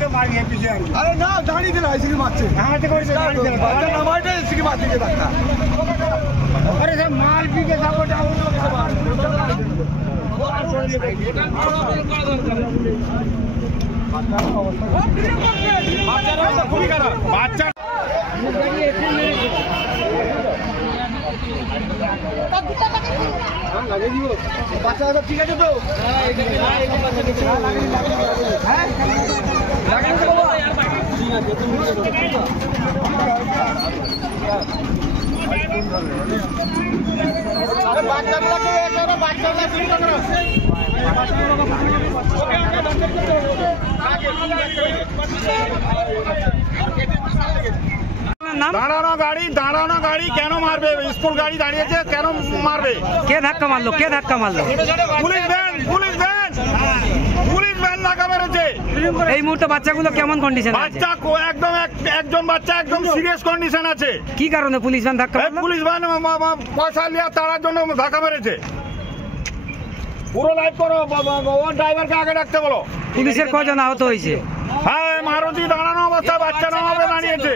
अरे ना गाड़ी दिला इसी की बात से हमारे इसी की बात नहीं रखा। अरे सर माल पी के सब বাচ্চা বাচ্চা ঠিক আছে তো দাঁড়ানো গাড়ি কেন মারবে? স্কুল গাড়ি দাঁড়িয়েছে কেন মারবে? কে ধাক্কা মারলো? পুলিশ ভ্যান ধাক্কা মেরেছে। এই মুহূর্তে বাচ্চাগুলো কেমন কন্ডিশন আছে? বাচ্চা একদম একজন বাচ্চা একদম সিরিয়াস কন্ডিশন আছে। কি কারণে পুলিশ ভ্যান ধাক্কা মারলো? পুলিশ ভ্যান পয়সা লিয়া তাড়ার জন্য ধাক্কা মেরেছে। পুরো লাইভ করো, ড্রাইভারকে আগে ডাকতে বলো। পুলিশের কজন আহত হয়েছে? হ্যাঁ, মারুতি দাঁড়ানো অবস্থায় বাচ্চা নামাবে দাঁড়িয়েছে।